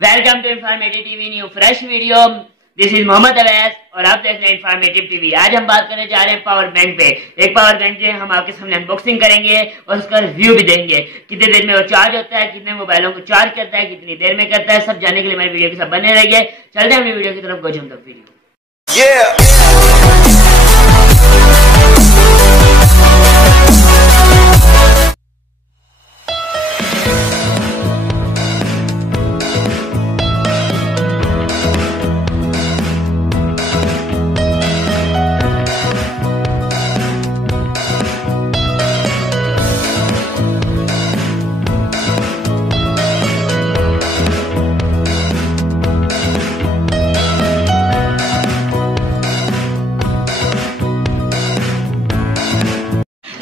Welcome to informative TV new fresh video. This is Mohammad Awais और आप देख रहे हैं इन्फॉर्मेटिव टीवी। आज हम बात करने जा रहे हैं पावर बैंक पे। एक पावर बैंक जो हम आपके सामने अनबॉक्सिंग करेंगे और उसका रिव्यू भी देंगे। कितने देर में वो चार्ज होता है, कितने मोबाइलों को चार्ज करता है, कितनी देर में करता है, सब जानने के लिए हमारे वीडियो के साथ बने रहिए। चलते हैं अपनी वीडियो की तरफ। गो जंप द वीडियो।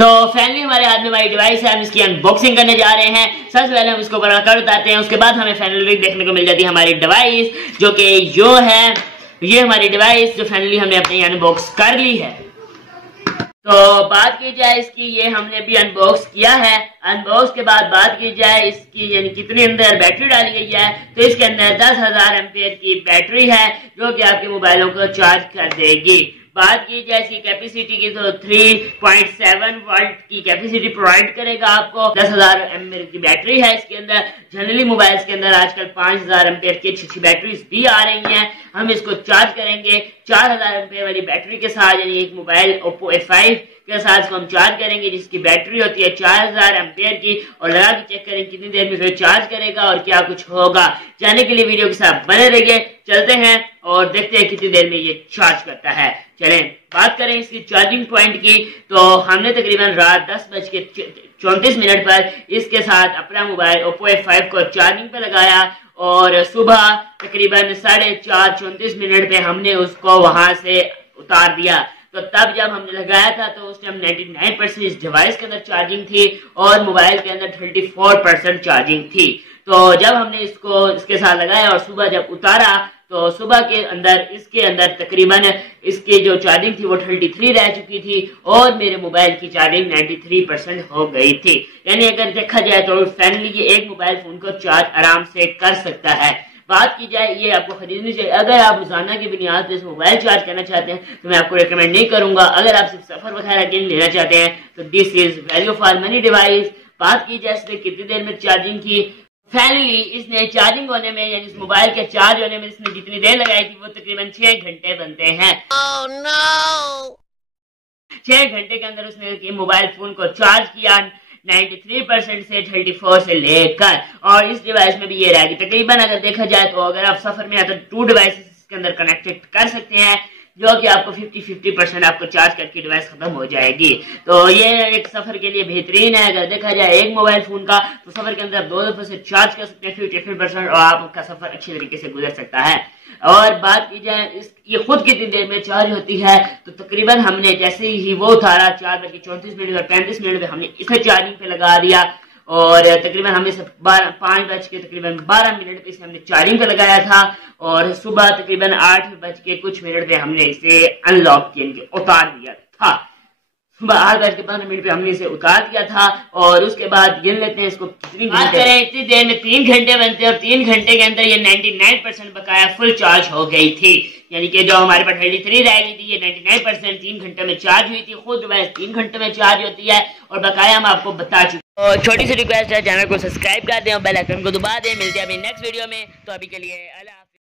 तो फाइनली हमारे हाथ में हमारी डिवाइस है, हम इसकी अनबॉक्सिंग करने जा रहे हैं। सबसे पहले हम इसको बड़ा कर उतारते हैं, उसके बाद हमें फाइनली देखने को मिल जाती है हमारी डिवाइस, जो कि जो है ये हमारी डिवाइस जो फाइनली हमने अपनी अनबॉक्स कर ली है। तो बात की जाए इसकी, ये हमने भी अनबॉक्स किया है। अनबॉक्स के बाद बात की जाए इसकी यानी कितनी अंदर बैटरी डाली गई है, तो इसके अंदर 10,000 एम्पेयर की बैटरी है जो कि आपके मोबाइलों को चार्ज कर देगी। बात की जाए इसकी कैपेसिटी की, तो 3.7 वोल्ट की कैपेसिटी प्रोवाइड करेगा आपको। 10,000 एमएच की बैटरी है इसके अंदर। जनरली मोबाइल्स के अंदर आजकल 5,000 एम्पेयर की अच्छी बैटरीज भी आ रही हैं। हम इसको चार्ज करेंगे 4,000 एम्पेयर वाली बैटरी के साथ, यानी एक मोबाइल ओप्पो A5 के साथ इसको हम चार्ज करेंगे, जिसकी बैटरी होती है 4,000 एम्पेयर की। और लगा के चेक करें कितनी देर में फिर चार्ज करेगा और क्या कुछ होगा। जाने के लिए वीडियो के साथ बने रहिए। चलते हैं और देखते हैं कितनी देर में ये चार्ज करता है। चलें बात करें इसकी चार्जिंग पॉइंट की, तो हमने तकरीबन रात 10:34 पर इसके साथ अपना मोबाइल ओप्पो A5 को चार्जिंग पे लगाया और सुबह तकरीबन 4:34 पे हमने उसको वहां से उतार दिया। तो तब जब हमने लगाया था तो उस टाइम 99% इस डिवाइस के अंदर चार्जिंग थी और मोबाइल के अंदर 34% चार्जिंग थी। तो जब हमने इसको इसके साथ लगाया और सुबह जब उतारा, तो सुबह के अंदर इसके अंदर तकरीबन इसकी जो चार्जिंग थी वो 33 रह चुकी थी और मेरे मोबाइल की चार्जिंग 93% हो गई थी। यानी अगर देखा जाए तो फाइनली ये एक मोबाइल फोन को चार्ज आराम से कर सकता है। बात की जाए ये आपको खरीदनी चाहिए। अगर आप रोजाना की बुनियाद पर मोबाइल चार्ज करना चाहते हैं तो मैं आपको रिकमेंड नहीं करूंगा। अगर आप सिर्फ सफर वगैरह के लिए लेना चाहते हैं तो this is value for money device. बात की जाए इसने कितनी देर में चार्जिंग की, फाइनली इसने चार्जिंग होने में यानी इस मोबाइल के चार्ज होने में इसने जितनी देर लगाई थी वो तकरीबन 6 घंटे बनते हैं। oh, no! 6 घंटे के अंदर उसने मोबाइल फोन को चार्ज किया 93% से 34 से लेकर, और इस डिवाइस में भी ये रहेगी तकरीबन। अगर देखा जाए तो अगर आप सफर में आते 2 डिवाइसेस इसके अंदर कनेक्टेड कर सकते हैं, जो कि आपको 50% आपको चार्ज करके डिवाइस खत्म हो जाएगी। तो ये एक सफर के लिए बेहतरीन है। अगर देखा जाए एक मोबाइल फोन का तो सफर के अंदर आप 2 दफे से चार्ज कर सकते हैं 50% और आपका सफर अच्छी तरीके से गुजर सकता है। और बात की जाए ये खुद कितनी देर में चार्ज होती है, तो तकरीबन हमने जैसे ही वो उतारा 4:34 और 35 मिनट में हमने इसे चार्जिंग पे लगा दिया और तकरीबन हमने 5:12 पे इसे हमने चार्जिंग पे लगाया था और सुबह तकरीबन 8:00 पे हमने इसे अनलॉक किया, उतार दिया था। सुबह 8:15 पे हमने इसे उतार दिया था और उसके बाद गिन लेते हैं इसको कितनी बात करें। इतनी देर में 3 घंटे बनते हैं और 3 घंटे के अंदर ये 99% बकाया फुल चार्ज हो गई थी। यानी कि जो हमारे पास 33 रह गई थी ये 99% 3 घंटे में चार्ज हुई थी। खुद डिवाइस 3 घंटे में चार्ज होती है और बकाया हम आपको बता चुके। और छोटी सी रिक्वेस्ट है, चैनल को सब्सक्राइब कर दें और बेल आइकन को दबा दें। मिलते हैं अभी नेक्स्ट वीडियो में, तो अभी के लिए अल्लाह।